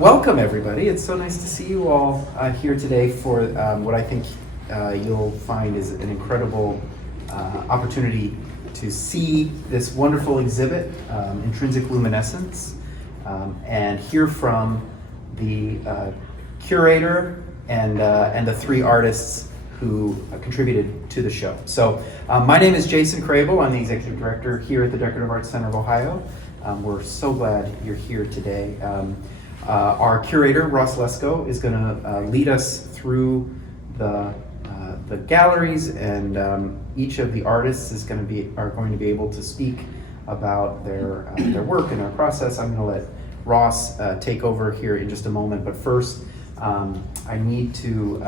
Welcome everybody. It's so nice to see you all here today for what I think you'll find is an incredible opportunity to see this wonderful exhibit, Intrinsic Luminescence, and hear from the curator and the three artists who contributed to the show. So my name is Jason Crable. I'm the Executive Director here at the Decorative Arts Center of Ohio. We're so glad you're here today. Our curator, Ross Lesko, is going to lead us through the galleries, and each of the artists are going to be able to speak about their work and their process. I'm going to let Ross take over here in just a moment, but first I need to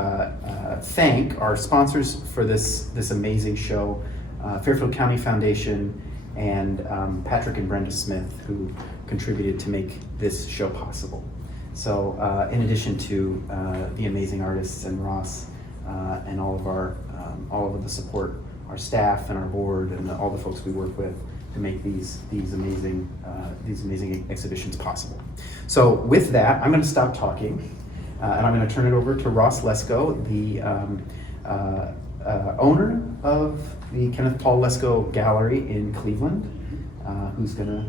thank our sponsors for this amazing show, Fairfield County Foundation and Patrick and Brenda Smith, who contributed to make this show possible. So in addition to the amazing artists and Ross and all of the support, our staff and our board and all the folks we work with to make these amazing exhibitions possible. So with that, I'm going to stop talking and I'm going to turn it over to Ross Lesko, the owner of the Kenneth Paul Lesko Gallery in Cleveland, who's going to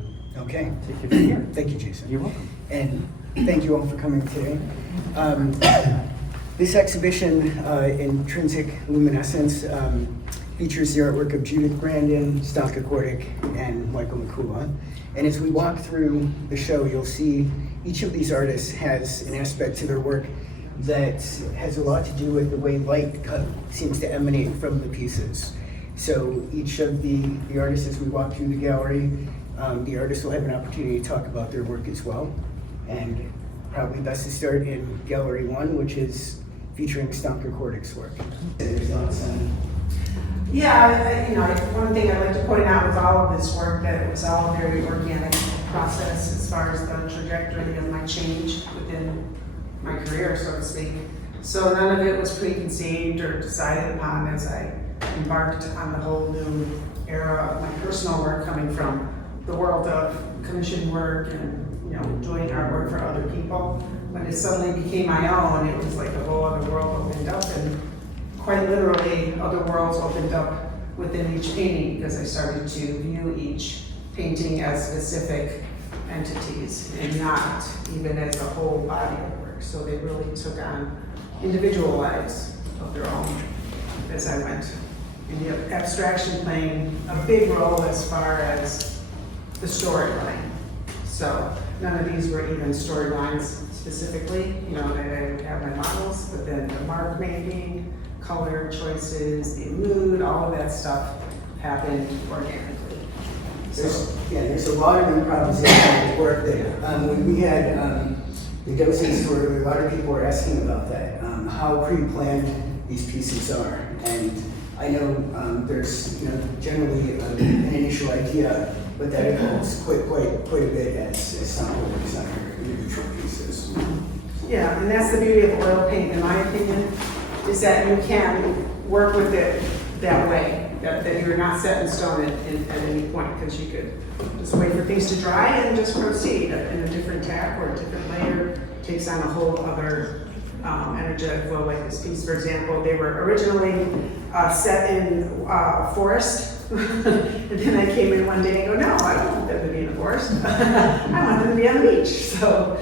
take it from here. Thank you, Jason. You're welcome. And thank you all for coming today. This exhibition, Intrinsic Luminescence, features the artwork of Judith Brandon, Stanka Kordic, and Mikula. And as we walk through the show, you'll see each of these artists has an aspect to their work that has a lot to do with the way light seems to emanate from the pieces. So each of the artists, as we walk through the gallery, the artists will have an opportunity to talk about their work as well. And probably best to start in Gallery 1, which is featuring Stanka Kordic's work. Yeah, one thing I'd like to point out with all of this work, that it was all a very organic process as far as the trajectory of my change within my career, so to speak. So none of it was preconceived or decided upon as I embarked on the whole new era of my personal work, coming from the world of commission work and doing artwork for other people. When it suddenly became my own, it was like a whole other world opened up, and quite literally other worlds opened up within each painting, because I started to view each painting as specific entities and not even as a whole body of work. So they really took on individual lives of their own as I went. And the abstraction playing a big role as far as the storyline. So none of these were even storylines specifically, that I would have my models, but then the mark making, color choices, the mood, all of that stuff happened organically. There's a lot of improvisation work there. When we had the docents tour, a lot of people were asking about that, how pre-planned these pieces are. And I know there's generally an initial idea, but that evolves quite a bit as some works on your individual pieces. Yeah, and that's the beauty of oil paint, in my opinion, is that you can work with it that way, that you're not set in stone at any point, because you could just wait for things to dry and just proceed in a different tack or a different layer. Takes on a whole other energetic flow. Like this piece, for example, they were originally set in a forest. And then I came in one day and go, no, I don't want them to be in the forest. I want them to be on the beach. So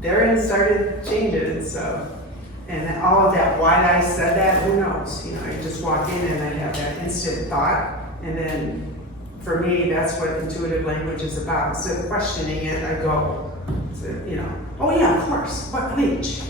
therein started changes. So, and all of that, why I said that, who knows? I just walk in and I have that instant thought. And then for me, that's what intuitive language is about. Instead of questioning it, I go, oh yeah, of course, what beach?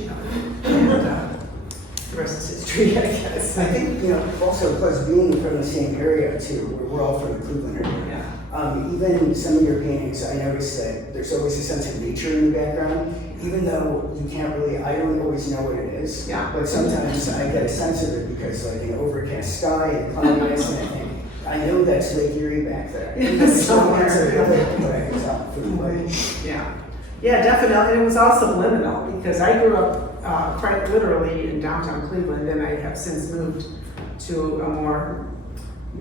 And the rest is history, I guess. I think, also plus being from the same area too, we're all from the Cleveland area. Yeah. Even some of your paintings, I noticed that there's always a sense of nature in the background, even though you can't really, I don't always know what it is. Yeah. But sometimes I get a sense of it because like an overcast sky and cloudiness, and I think, I know that's Lake Erie back there. Somewhere. But I can tell from the way. Yeah. Yeah, definitely. And it was all subliminal, because I grew up quite literally in downtown Cleveland, and I have since moved to a more,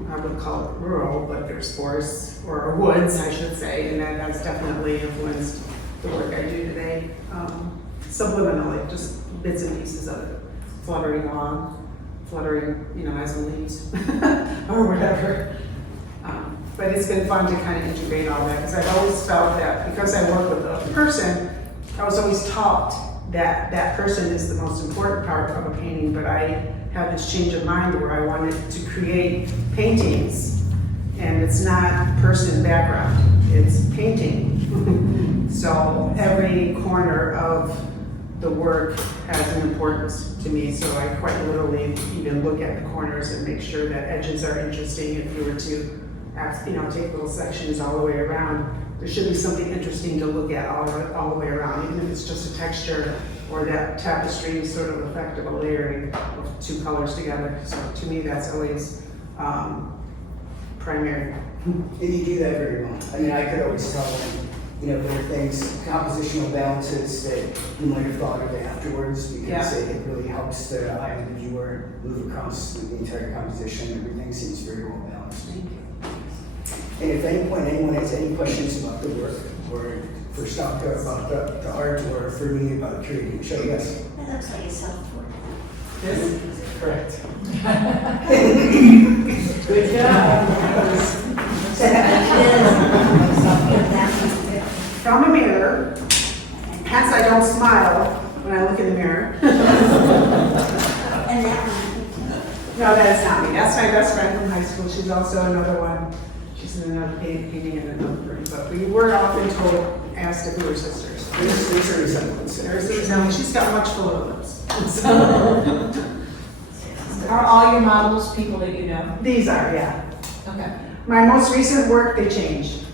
I would call it rural, but there's forests, or woods, I should say, and that has definitely influenced the work I do today, subliminally, just bits and pieces of it, fluttering along, fluttering, as in leaves, or whatever. But it's been fun to kind of integrate all that, because I've always felt that because I work with a person, I was always taught that that person is the most important part of a painting, but I had this change of mind where I wanted to create paintings, and it's not person background, it's painting. So every corner of the work has an importance to me, so I quite literally even look at the corners and make sure that edges are interesting. If you were to take little sections all the way around, there should be something interesting to look at all the way around, even if it's just a texture or that tapestry sort of effect of a layering of two colors together. So to me, that's always primary. And you do that very well. I mean, I could always tell when, there are things, compositional balances that you might have thought of afterwards, because it really helps the eye of the viewer move across the entire composition. Everything seems very well balanced. Thank you. And if at any point anyone has any questions about the work, or for Stanka about the art, or for me about curating the show, yes? That looks like a self-portrait. This? Correct. Good job. From a mirror, hence I don't smile when I look in the mirror. And that one. No, that's not me. That's my best friend from high school. She's also another one. She's in another painting in another room. But we were often asked if we were sisters. There's a resemblance. There's a resemblance. She's got much fuller lips. Are all your models people that you know? These are, yeah. Okay. My most recent work, they changed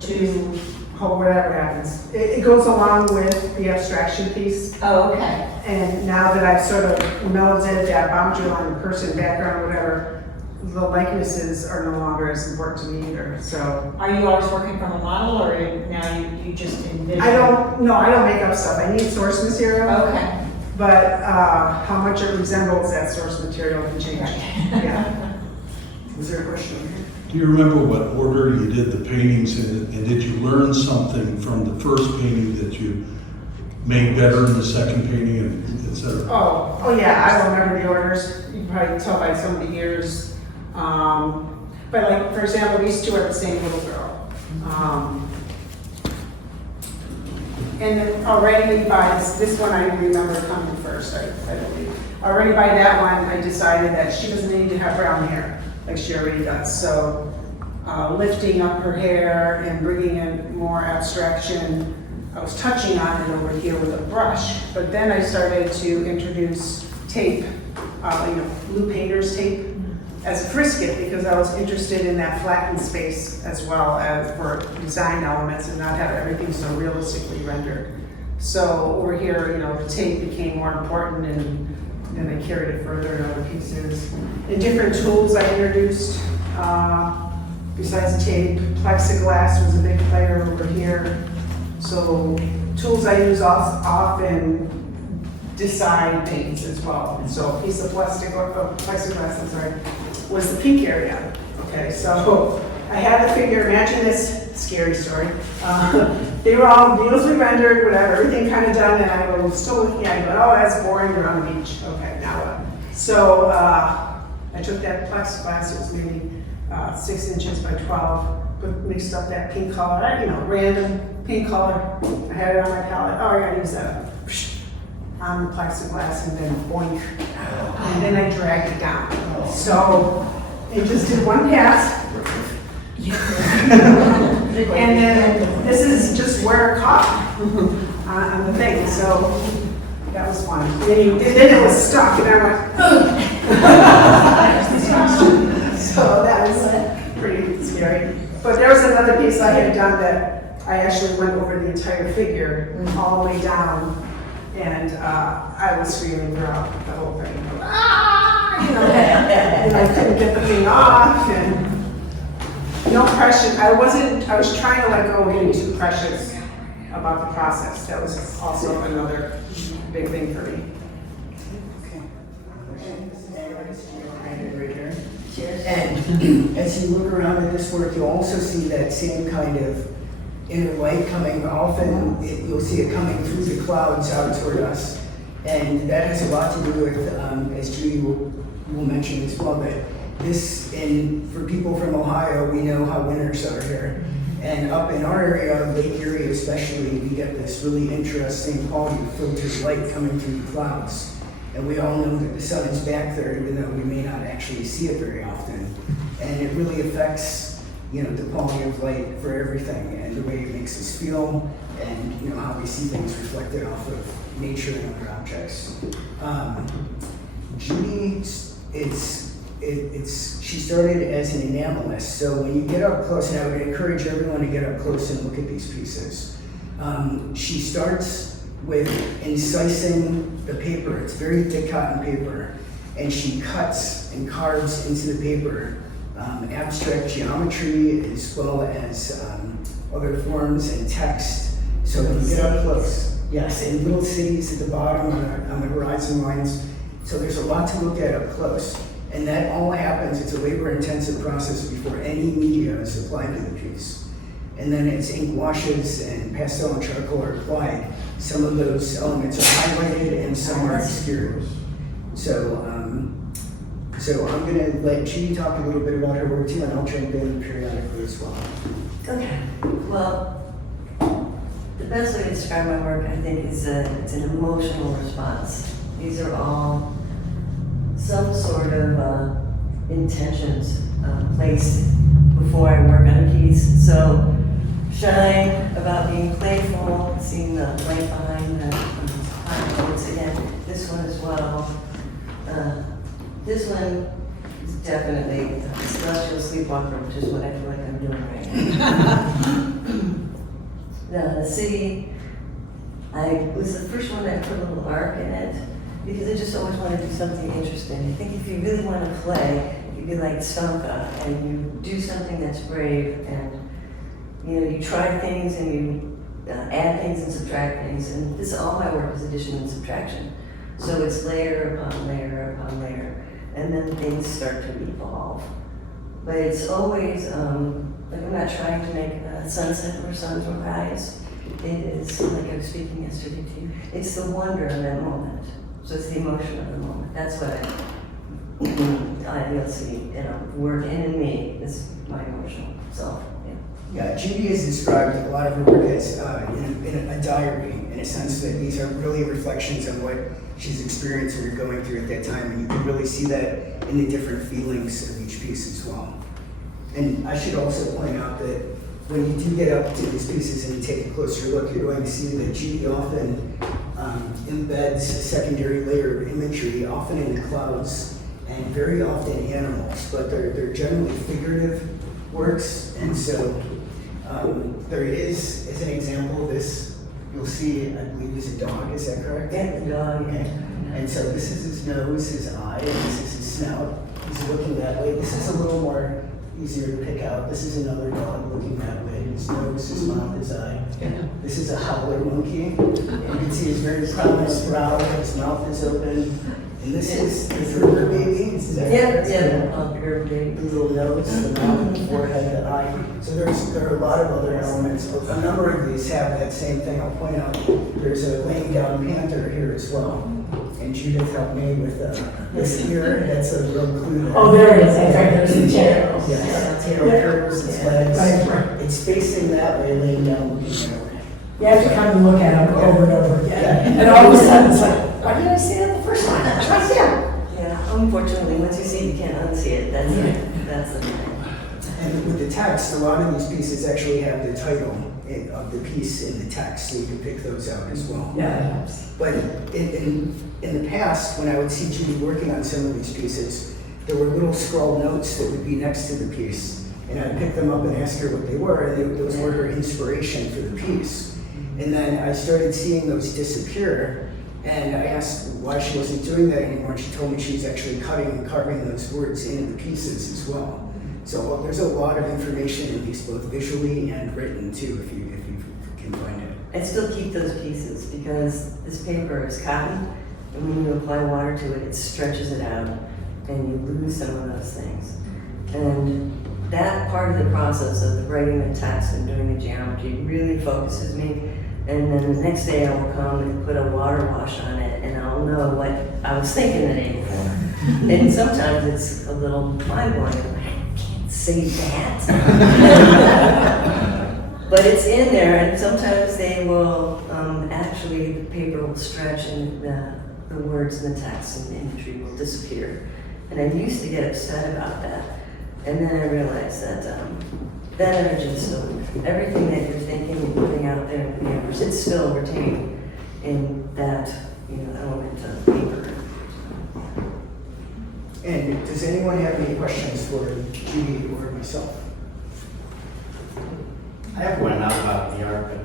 to whatever happens. It goes along with the abstraction piece. Oh, okay. And now that I've sort of melded that boundary line, person, background, whatever, the likenesses are no longer as important to me either. So Are you always working from a model, or now you just envision? I don't make up stuff. I need source material. Okay. But how much it resembles that source material can change. Yeah. Was there a question over here? Do you remember what order you did the paintings in, and did you learn something from the first painting that you made better in the second painting, and et cetera? Oh yeah, I remember the orders. You can probably tell by some of the years. But like, for example, these two are the same little girl. And then already by this one, I remember coming first, I believe. Already by that one, I decided that she doesn't need to have brown hair like she already does. So lifting up her hair and bringing in more abstraction. I was touching on it over here with a brush, but then I started to introduce tape, blue painter's tape as a frisket, because I was interested in that flattened space as well as for design elements and not have everything so realistically rendered. So over here, the tape became more important, and then I carried it further in other pieces. And different tools I introduced, besides tape, plexiglass was a big player over here. So tools I use often decide things as well. So a piece of plexiglass, was the pink area. Okay, so I had the figure, imagine this scary story. They were all beautifully rendered, whatever, everything kind of done, and I was still looking at it, but oh, that's boring, you're on the beach. Okay, now what? So I took that plexiglass, it was maybe 6 inches by 12, mixed up that pink color, random pink color. I had it on my palette. Oh, I gotta use that. On the plexiglass, and then boink. And then I dragged it down. So it just did one pass. And then this is just where it caught on the thing. So that was fun. And then it was stuck, and I went, so that was pretty scary. But there was another piece I had done that I actually went over the entire figure, all the way down. And I was screaming throughout the whole thing. And I couldn't get the thing off, and no pressure. I was trying to let go of getting too precious about the process. That was also another big thing for me. And as you look around at this work, you'll also see that same kind of inner light coming, often you'll see it coming through the clouds out toward us. And that has a lot to do with, as Judy will mention as well, that this, and for people from Ohio, we know how winters are here. And up in our area, Lake Erie especially, we get this really interesting quality of filtered light coming through the clouds. And we all know that the sun is back there, even though we may not actually see it very often. And it really affects, you know, the quality of light for everything and the way it makes us feel, and, you know, how we see things reflected off of nature and other objects. Judy, she started as an enamelist, so when you get up close, and I would encourage everyone to get up close and look at these pieces. She starts with incising the paper. It's very thick cotton paper, and she cuts and carves into the paper abstract geometry as well as other forms and text. So when you get up close, yes, and little cities at the bottom on the horizon lines. So there's a lot to look at up close. And that all happens, it's a labor-intensive process before any media is applied to the piece. And then as ink washes and pastel and charcoal are applied, some of those elements are highlighted and some are obscured. So I'm gonna let Judy talk a little bit about her work too, and I'll jump in periodically as well. Okay, well, the best way to describe my work, I think, is it's an emotional response. These are all some sort of intentions placed before I work on a piece. So, shine about being playful, seeing the light behind the notes again. This one as well. This one is definitely a celestial sleepwalker, which is what I feel like I'm doing right now. The city, I was the first one that put a little arc in it, because I just always want to do something interesting. I think if you really want to play, you'd be like Stanka, and you do something that's brave, and you know, you try things and you add things and subtract things, and this, all my work is addition and subtraction. So it's layer upon layer upon layer, and then things start to evolve. But it's always, like I'm not trying to make a sunset where suns will rise. It is, like I was speaking yesterday to you, it's the wonder of that moment. So it's the emotion of the moment. That's what you'll see, you know, work in me is my emotional self. Yeah, Judy has described a lot of her work as in a diary, in a sense that these are really reflections on what she's experienced or going through at that time, and you can really see that in the different feelings of each piece as well. And I should also point out that when you do get up to these pieces and you take a closer look, you're going to see that Judy often embeds a secondary layer of imagery, often in the clouds, and very often animals, but they're generally figurative works. And so there is, as an example, this you'll see, I believe, is a dog. Is that correct? Yeah, the dog. Okay. And so this is his nose, his eye, and this is his snout. He's looking that way. This is a little more easier to pick out. This is another dog looking that way. His nose, his mouth, his eye. This is a howler monkey. You can see his very prominent brow. His mouth is open. And this is the Gerber baby. The Gerber baby. The little nose, the mouth, the forehead, the eye. So there are a lot of other elements. A number of these have that same thing. I'll point out there's a laying down panther here as well. And Judith helped me with this ear. That's a real clue there. Oh, there it is. That's right. There's the tail. Yes, tail curves, its legs. It's facing that way, laying down, looking that way. You have to kind of look at them over and over again. Yeah. And all of a sudden it's like, why didn't I see that the first time? I see it. Yeah, unfortunately, once you see it, you can't unsee it. That's the thing. And with the text, a lot of these pieces actually have the title of the piece in the text, so you can pick those out as well. Yeah, it helps. But in the past, when I would see Judy working on some of these pieces, there were little scrawled notes that would be next to the piece. And I'd pick them up and ask her what they were, and those were her inspiration for the piece. And then I started seeing those disappear, and I asked why she wasn't doing that anymore, and she told me she was actually cutting and carving those words into the pieces as well. So there's a lot of information in these, both visually and written too, if you can find it. I still keep those pieces because this paper is cotton, and when you apply water to it, it stretches it out, and you lose some of those things. And that part of the process of the writing the text and doing the geometry really focuses me. And then the next day I will come and put a water wash on it, and I'll know what I was thinking the day before. And sometimes it's a little mind-blowing. I can't say that. But it's in there, and sometimes they will, actually, the paper will stretch and the words in the text and the imagery will disappear. And I used to get upset about that. And then I realized that that energy is still, everything that you're thinking and putting out there in the universe, it's still retained in that, element of paper. And does anyone have any questions for Judy or myself? I have one not about the art, but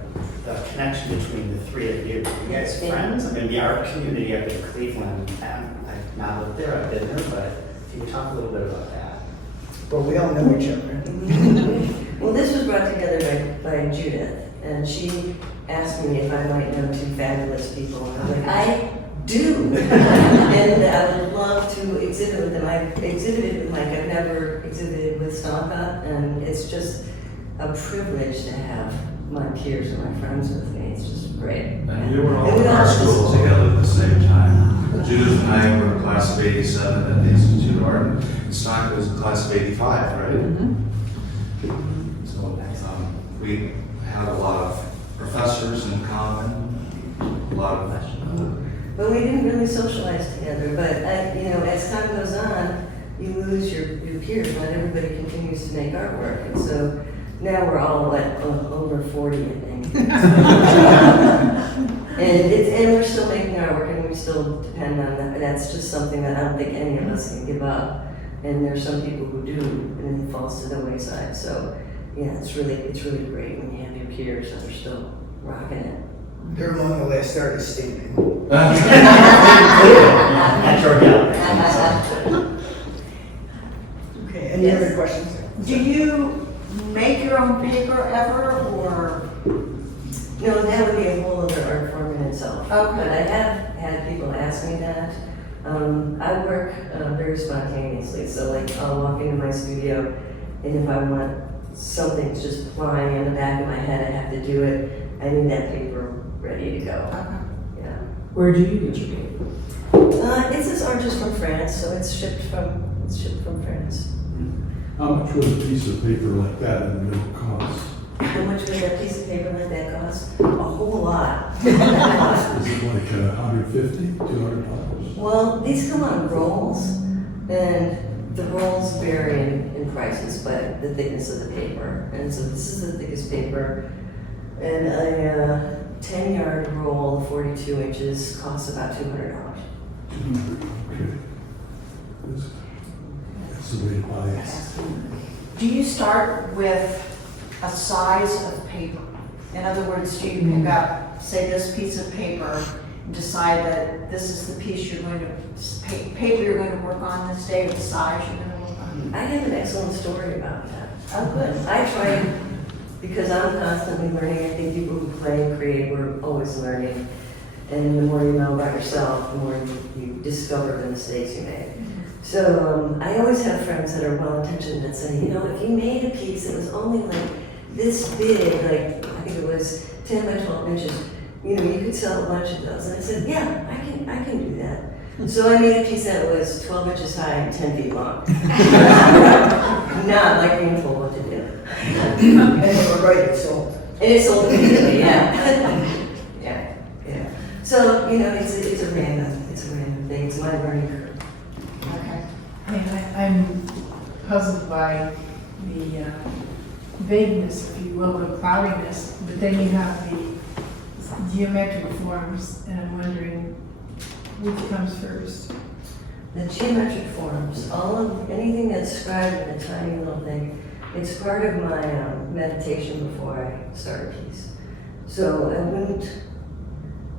the connection between the three of you. You guys friends? I mean, the art community up in Cleveland, I've not lived there, I've been there, but if you could talk a little bit about that. Well, we all know each other. Well, this was brought together by Judith, and she asked me if I might know two fabulous people, and I'm like, I do! And I would love to exhibit with them. I've exhibited with Mike, I've never exhibited with Stanka, and it's just a privilege to have my peers and my friends with me. It's just great. And we were all in our school together at the same time. Judith and I were in class of 87 at the Institute of Art, and Stanka was in class of 85, right? Mm-hmm. So we had a lot of professors in common, a lot of But we didn't really socialize together. But as time goes on, you lose your peers. Not everybody continues to make artwork, and so now we're all over 40, I think. and we're still making artwork, and we still depend on that. But that's just something that I don't think any of us can give up. And there's some people who do, and then it falls to the wayside. So yeah, it's really great when you have your peers that are still rocking it. They're among the last artists standing. At your gallery. Okay, any Yes. other questions? Do you make your own paper ever, or? No, that would be a whole other art form in itself. Okay. But I have had people ask me that. I work very spontaneously, so like I'll walk into my studio, and if I want something just flying in the back of my head, I have to do it. I need that paper ready to go. Yeah. Where do you get your paper? It's this oranges from France, so it's shipped from France. How much would a piece of paper like that in the middle cost? How much would that piece of paper like that cost? A whole lot. Is it like $150, $200? Well, these come on rolls, and the rolls vary in prices by the thickness of the paper. And so this is the thickest paper, and a 10-yard roll, 42 inches, costs about $200. Okay. That's the way to buy it. Do you start with a size of paper? In other words, do you pick up, say, this piece of paper, and decide that this is the piece you're going to, paper you're going to work on this day, or the size you're going to work on? I have an excellent story about that. Oh, good. I try, because I'm constantly learning. I think people who play and create, we're always learning. And the more you know about yourself, the more you discover the mistakes you make. So I always have friends that are well-intentioned that say, if you made a piece that was only like this big, like I think it was 10 by 12 inches, you could sell a bunch of those. And I said, yeah, I can do that. So I made a piece that was 12 inches high and 10 feet long. Not like being told what to do. And they were right, it sold. And it sold immediately, yeah. yeah. So, it's a random thing. It's my learning curve. Okay. I'm puzzled by the vagueness, if you will, the cloudiness, but then you have the geometric forms, and I'm wondering which comes first. The geometric forms, anything that's described in a tiny little thing, it's part of my meditation before I start a piece. So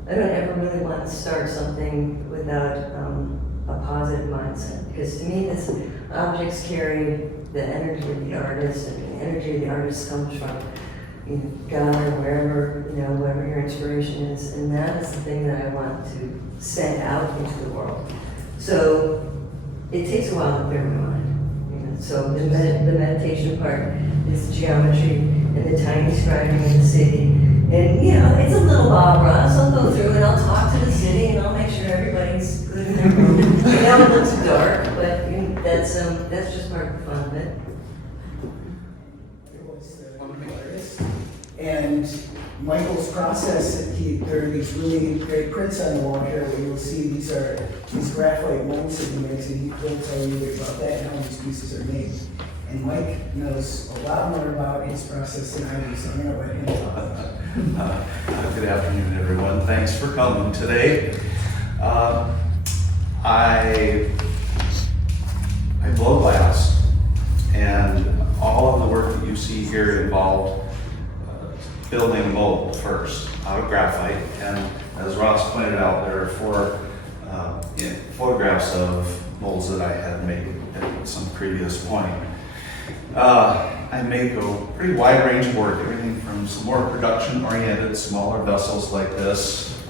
I don't ever really want to start something without a positive mindset, because to me, objects carry the energy of the artist, and the energy of the artist comes from God or wherever your inspiration is, and that is the thing that I want to send out into the world. So it takes a while to clear my mind. So the meditation part is geometry and the tiny scribing of the city. And, you know, it's a little Bob Ross. I'll go through and I'll talk to the city and I'll make sure everybody's good in their room. I know it looks dark, but you know, that's just part of the fun of it. And Michael's process, there are these really great prints on the wall here where you'll see these graphite molds that he makes, and he'll tell you about that and how these pieces are made. And Mike knows a lot more about his process than I do, so I'm gonna let him talk. Good afternoon, everyone. Thanks for coming today. I blow glass, and all of the work that you see here involved building a mold first out of graphite. And as Ross pointed out, there are 4 photographs of molds that I had made at some previous point. I make a pretty wide range of work, everything from some more production-oriented smaller vessels like this,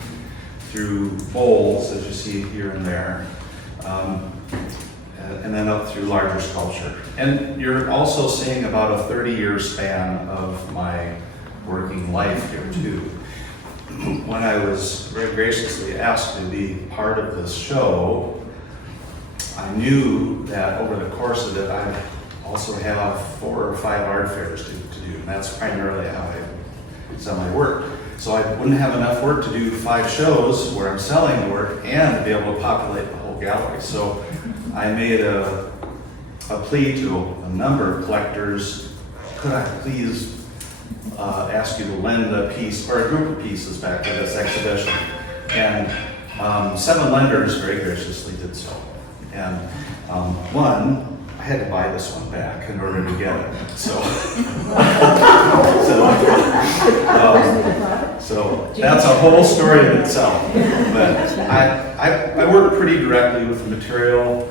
through bowls, as you see here and there, and then up through larger sculpture. And you're also seeing about a 30-year span of my working life here too. When I was very graciously asked to be part of this show, I knew that over the course of it, I'd also have 4 or 5 art fairs to do, and that's primarily how I sell my work. So I wouldn't have enough work to do 5 shows where I'm selling the work and to be able to populate the whole gallery. So I made a plea to a number of collectors, could I please ask you to lend a piece or a group of pieces back to this exhibition? And 7 lenders very graciously did so. And one, I had to buy this one back in order to get it. So that's a whole story in itself. But I work pretty directly with the material.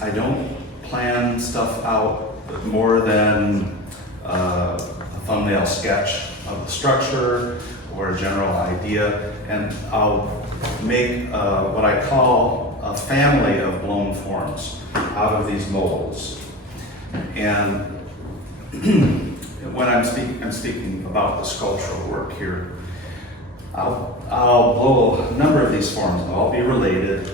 I don't plan stuff out more than a thumbnail sketch of the structure or a general idea, and I'll make what I call a family of blown forms out of these molds. And when I'm speaking about the sculptural work here, I'll blow a number of these forms. They'll all be related,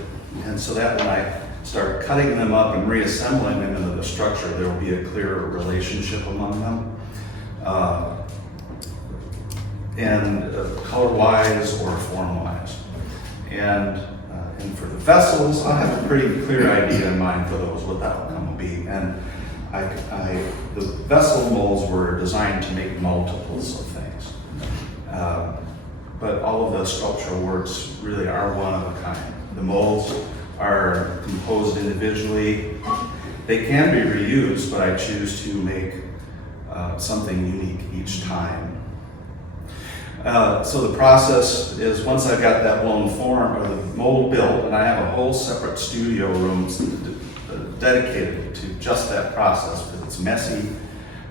and so that when I start cutting them up and reassembling them into the structure, there will be a clearer relationship among them. And color-wise or form-wise. And for the vessels, I have a pretty clear idea in mind for those, what the outcome will be. And the vessel molds were designed to make multiples of things. But all of the sculptural works really are one of a kind. The molds are composed individually. They can be reused, but I choose to make something unique each time. So the process is, once I've got that blown form or the mold built, and I have a whole separate studio room dedicated to just that process because it's messy,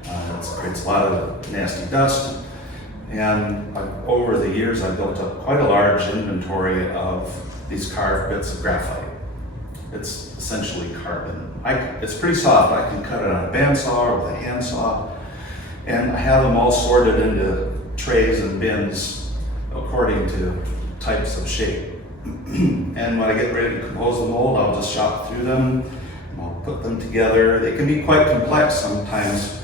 it creates a lot of nasty dust, and over the years I've built up quite a large inventory of these carved bits of graphite. It's essentially carbon. It's pretty soft. I can cut it on a bandsaw or with a handsaw, and I have them all sorted into trays and bins according to types of shape. And when I get ready to compose the mold, I'll just shop through them, and I'll put them together. They can be quite complex, sometimes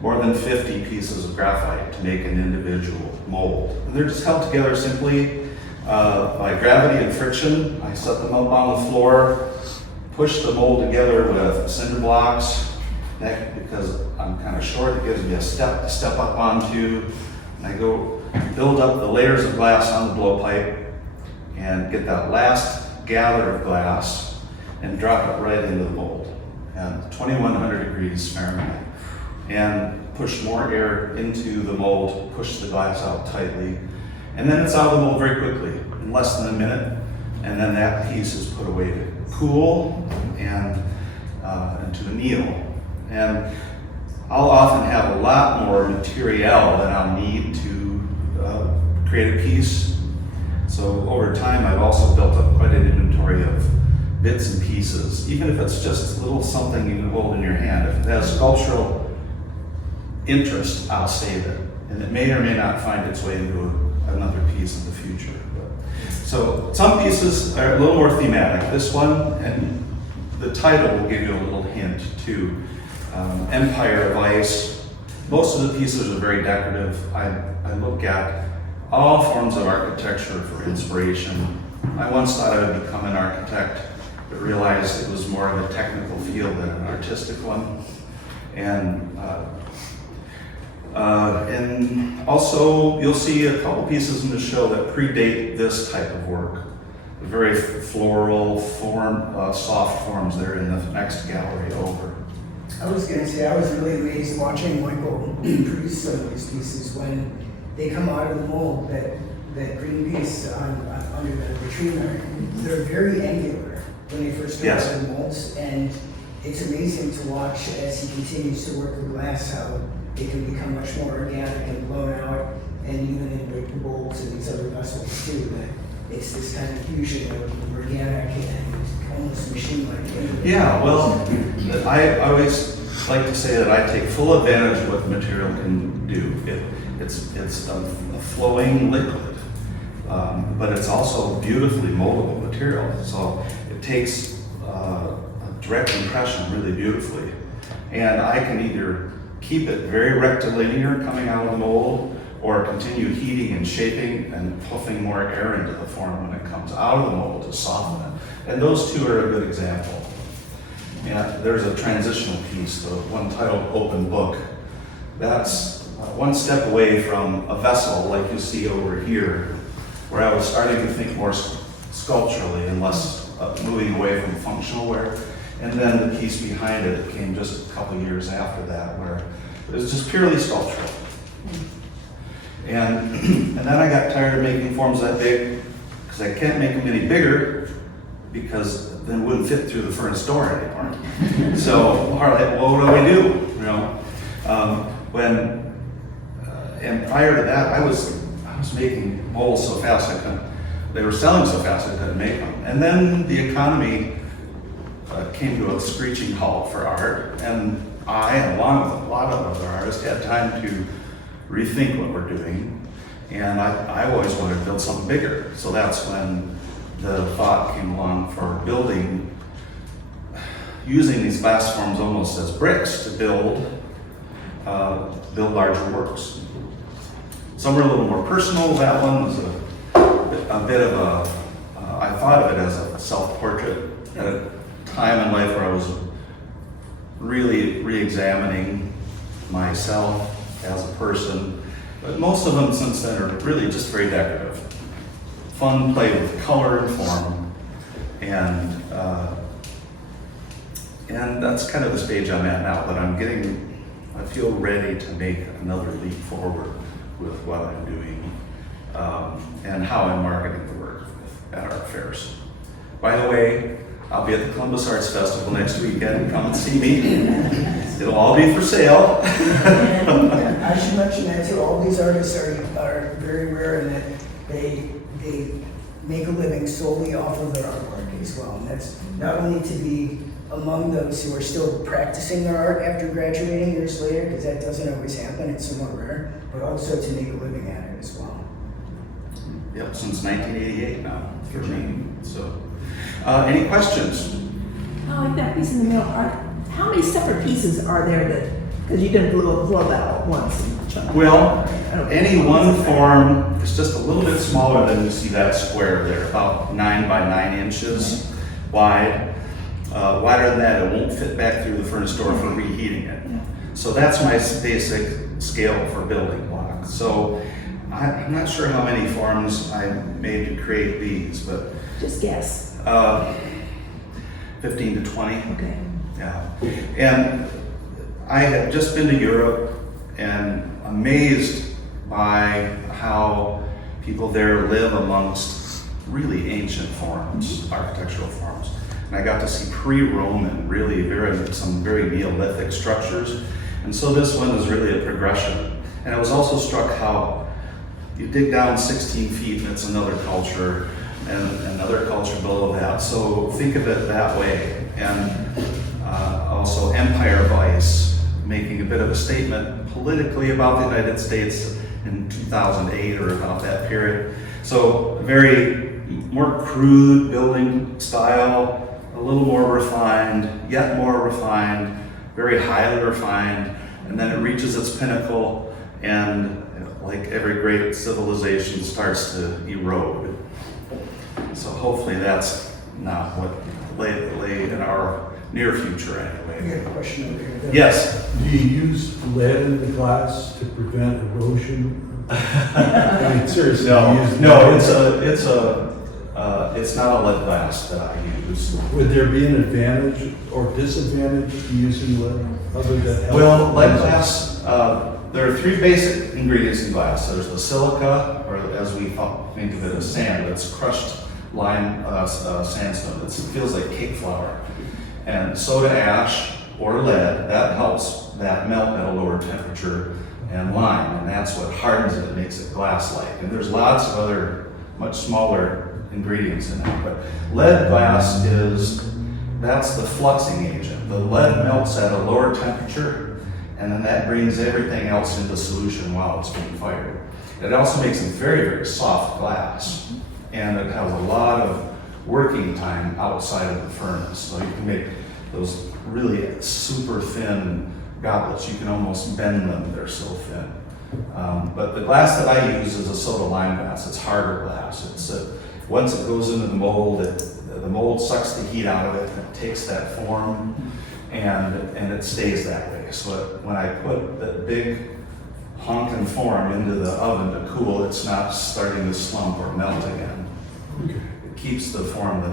more than 50 pieces of graphite to make an individual mold. And they're just held together simply by gravity and friction. I set them up on the floor, push the mold together with cinder blocks, because I'm kind of short, it gives me a step to step up onto. And I go build up the layers of glass on the blowpipe and get that last gather of glass and drop it right into the mold at 2100 degrees Fahrenheit. And push more air into the mold, push the glass out tightly. And then it's out of the mold very quickly, in less than a minute. And then that piece is put away to cool and to anneal. And I'll often have a lot more material than I'll need to create a piece. So over time, I've also built up quite an inventory of bits and pieces, even if it's just a little something you can hold in your hand. If it has sculptural interest, I'll save it. And it may or may not find its way into another piece in the future. So some pieces are a little more thematic. This one, and the title will give you a little hint too. Empire of Ice. Most of the pieces are very decorative. I look at all forms of architecture for inspiration. I once thought I would become an architect, but realized it was more of a technical field than an artistic one. And also, you'll see a couple pieces in the show that predate this type of work. Very floral, soft forms there in the next gallery over. I was going to say, I was really amazed watching Michael produce some of these pieces when they come out of the mold, that green piece under the tree there. They're very angular when they first come out of the molds, and it's amazing to watch as he continues to work with glass how it can become much more organic and blown out, and even in the bowls and these other vessels too, that it's this kind of fusion of organic and almost machine-like. Yeah, well, I always like to say that I take full advantage of what the material can do. It's a flowing liquid, but it's also beautifully moldable material. So it takes a direct impression really beautifully. And I can either keep it very rectilinear coming out of the mold, or continue heating and shaping and puffing more air into the form when it comes out of the mold to soften it. And those two are a good example. And there's a transitional piece, the one titled Open Book. That's one step away from a vessel like you see over here, where I was starting to think more sculpturally and less moving away from functional wear. And then the piece behind it came just a couple years after that, where it was just purely sculptural. And then I got tired of making forms that big, because I can't make them any bigger, because then it wouldn't fit through the furnace door anymore. So, what do we do? You know, and prior to that, I was making molds so fast I couldn't. They were selling so fast I couldn't make them. And then the economy came to a screeching halt for art, and I, along with a lot of other artists, had time to rethink what we're doing, and I always wanted to build something bigger. So that's when the thought came along for using these glass forms almost as bricks to build larger works. Some are a little more personal. That one was a bit of I thought of it as a self-portrait at a time in life where I was really re-examining myself as a person, but most of them since then are really just very decorative. Fun play with color and form, and that's kind of the stage I'm at now, but I feel ready to make another leap forward with what I'm doing, and how I'm marketing the work at art fairs. By the way, I'll be at the Columbus Arts Festival next weekend. Come and see me. It'll all be for sale. I should mention that too. All these artists are very rare in that they make a living solely off of their artwork as well. And that's not only to be among those who are still practicing their art after graduating years later, because that doesn't always happen, it's somewhat rare, but also to make a living at it as well. Yep, since 1988 now for me. So, any questions? I like that piece in the middle. How many separate pieces are there that, because you didn't blow that all at once? Well, any one form is just a little bit smaller than you see that square there, about 9 by 9 inches wide. Wider than that, it won't fit back through the furnace door for reheating it. So that's my basic scale for building blocks. So I'm not sure how many forms I made to create these, but just guess. 15 to 20. Okay. Yeah. And I had just been to Europe and amazed by how people there live amongst really ancient forms, architectural forms. And I got to see pre-Roman, really some very Neolithic structures. And so this one is really a progression. And I was also struck how you dig down 16 feet and it's another culture. and another culture below that. So think of it that way. And also Empire Vice, making a bit of a statement politically about the United States in 2008 or about that period. So very more crude building style, a little more refined, yet more refined, very highly refined, and then it reaches its pinnacle, and like every great civilization starts to erode. So hopefully that's not what lay in our near future We anyway. have a question over here. Yes. Do you use lead in the glass to prevent erosion? I mean, seriously. do you use No, lead? it's not a lead glass that I use. Would there be an advantage or disadvantage to using lead other than health? Well, lead glass, there are three basic ingredients in glass. There's the silica, or as we think of it as sand, it's crushed lime sandstone. It feels like cake flour. And soda ash or lead, that helps that melt at a lower temperature, and lime, and that's what hardens it, makes it glass-like. And there's lots of other much smaller ingredients in that, but lead glass that's the fluxing agent. The lead melts at a lower temperature, and then that brings everything else into solution while it's being fired. It also makes a very, very soft glass, and it has a lot of working time outside of the furnace. So you can make those really super thin goblets. You can almost bend them, they're so thin. But the glass that I use is a soda lime glass. It's harder glass. Once it goes into the mold, the mold sucks the heat out of it, and it takes that form, and it stays that way. So when I put that big honking form into the oven to cool, it's not starting to slump or melt again. It keeps the form that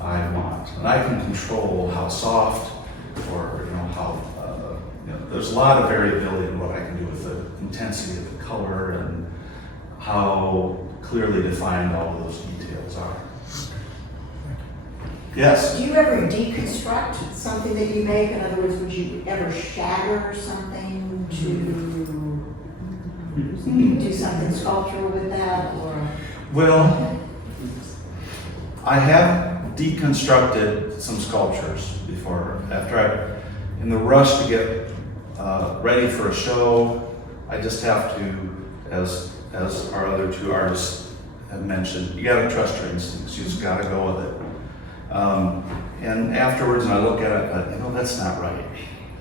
I want. And I can control how soft, or how there's a lot of variability in what I can do with the intensity of the color and how clearly defined all of those details are. Yes? Do you ever deconstruct something that you make? In other words, would you ever shatter something to do something sculptural with that, or? Well, I have deconstructed some sculptures before. In the rush to get ready for a show, I just have to, as our other two artists have mentioned, you gotta trust your instincts. You just gotta go with it. And afterwards, when I look at it, that's not right.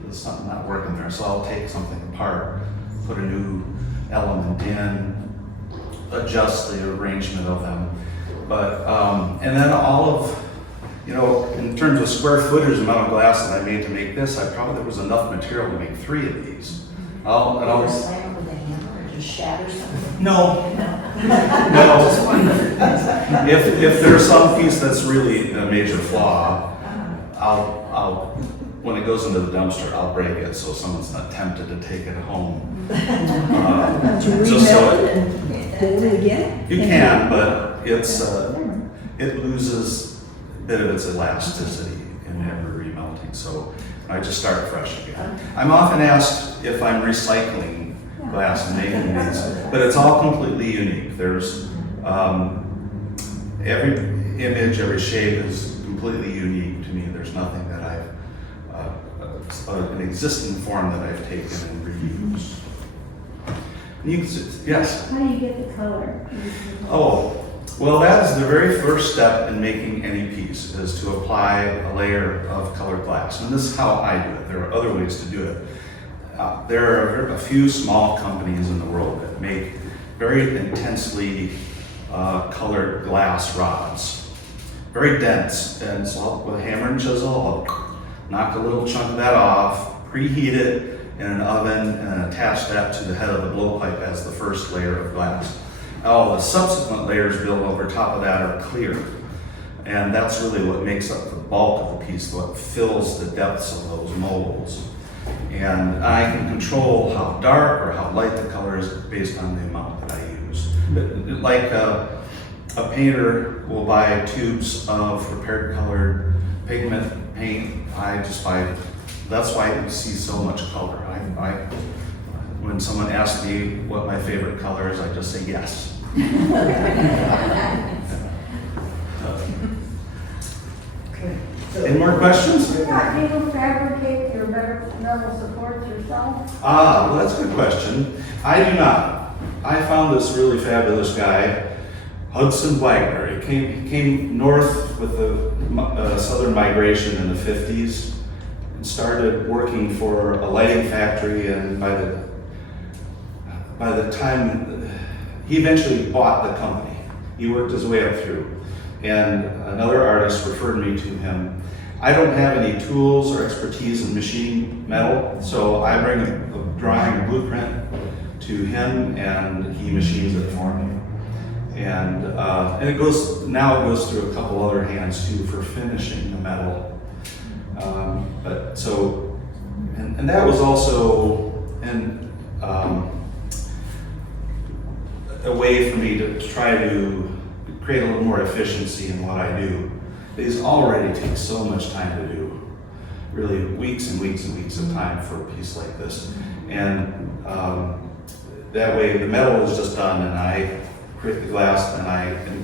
There's something not working there. So I'll take something apart, put a new element in, adjust the arrangement of them. But, and then all of, in terms of square footage amount of glass that I made to make this, there was enough material to make 3 of these. Or slam with a hammer or just shatter something? No. If there's some piece that's really a major flaw, I'll when it goes into the dumpster, I'll break it so someone's not tempted to take it home. Do you remelt it and hold it again? You can, but it loses a bit of its elasticity in every remelting. So I just start fresh again. I'm often asked if I'm recycling glass and making these, but it's all completely unique. There's every image, every shape is completely unique to me. There's nothing that an existing form that I've taken and reused. Yes? How do you get the color? Oh, well, that is the very first step in making any piece, is to apply a layer of colored glass. And this is how I do it. There are other ways to do it. There are a few small companies in the world that make very intensely colored glass rods, very dense. And so with a hammer and chisel, I'll knock a little chunk of that off, preheat it in an oven, and then attach that to the head of the blowpipe as the first layer of glass. All the subsequent layers built over top of that are clear. And that's really what makes up the bulk of the piece, what fills the depths of those molds. And I can control how dark or how light the color is based on the amount that I use. But like a painter will buy tubes of prepared colored pigment paint. I just buy, that's why you see so much color. When someone asks me what my favorite color is, I just say yes. Okay. Any more questions? Do you fabricate your metal supports yourself? Well, that's a good question. I do not. I found this really fabulous guy, Hudson Wagner. He came north with the southern migration in the 50s and started working for a lighting factory, and by the time he eventually bought the company, he worked his way up through. And another artist referred me to him. I don't have any tools or expertise in machining metal, so I bring a drawing, a blueprint to him, and he machines it for me. And it goes through a couple other hands too for finishing the metal. And that was also a way for me to try to create a little more efficiency in what I do. These already take so much time to do, really weeks and weeks and weeks of time for a piece like this. And that way the metal is just done, and I create the glass and I can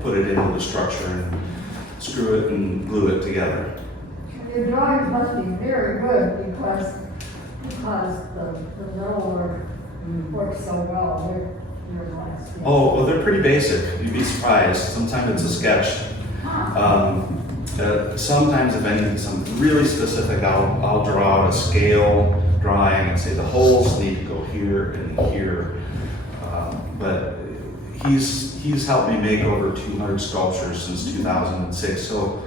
put it into the structure and screw it and glue it together. Your drawings must be very good because the metal work works so well with your glass. Yes. Oh, well, they're pretty basic. You'd be surprised. Sometimes it's a sketch. Sometimes, if anything, something really specific, I'll draw out a scale drawing and say the holes need to go here and here. But he's helped me make over 200 sculptures since 2006, so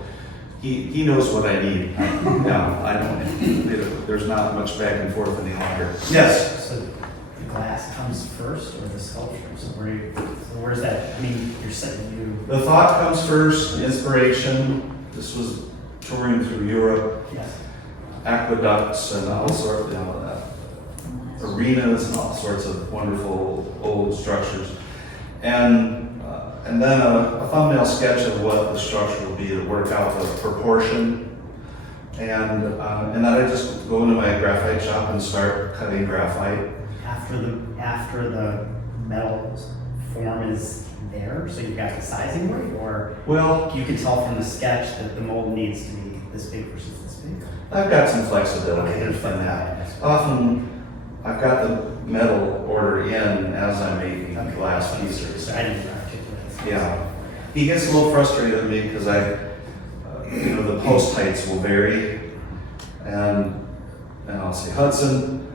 he knows what I need. No, I don't. There's not much back and forth any longer. Yes. So the glass comes first, or the sculpture? So where's that? I mean, you're setting you. The thought comes first, inspiration. This was touring through Europe, Yes. aqueducts and all sorts of arenas and all sorts of wonderful old structures. And then a thumbnail sketch of what the structure will be to work out the proportion. And then I just go into my graphite shop and start cutting graphite. After the metal form is there, so you've got the sizing work, or Well, you can tell from the sketch that the mold needs to be this big versus this big? I've got some flexibility Okay, in there's that. Often I've got the metal order in as I'm making glass pieces. So I didn't articulate this. Yeah. He gets a little frustrated with me because the post heights will vary. And I'll say, Hudson,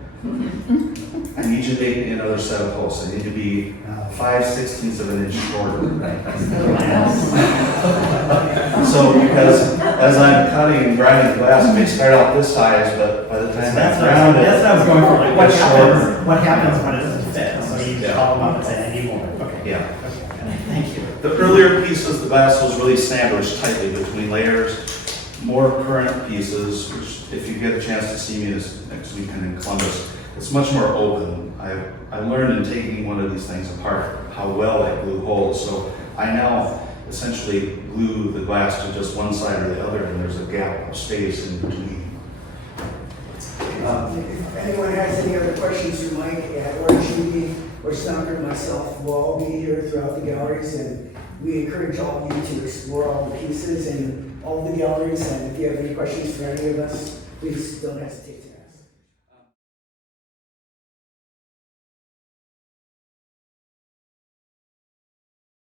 I need you to make me another set of posts. I need to be 5/16 of an inch shorter. So because as I'm cutting and grinding glass, it may start out this size, but by the time I ground it, That's what I was going for. Like, what it's happens? shorter. What happens when it doesn't fit? So you Yeah. call them up and say, I need more. Okay. Yeah. Okay. Thank you. The earlier pieces, the glass was really sandwiched tightly between layers. More current pieces, which if you get a chance to see me next weekend in Columbus, it's much more open. I learned in taking one of these things apart how well I glue holes. So I now essentially glue the glass to just one side or the other, and there's a gap of space in between. If anyone has any other questions for Mike, or Judy, or Stanka, or myself, we'll all be here throughout the galleries, and we encourage all of you to explore all the pieces in all the galleries, and if you have any questions for any of us, please don't hesitate to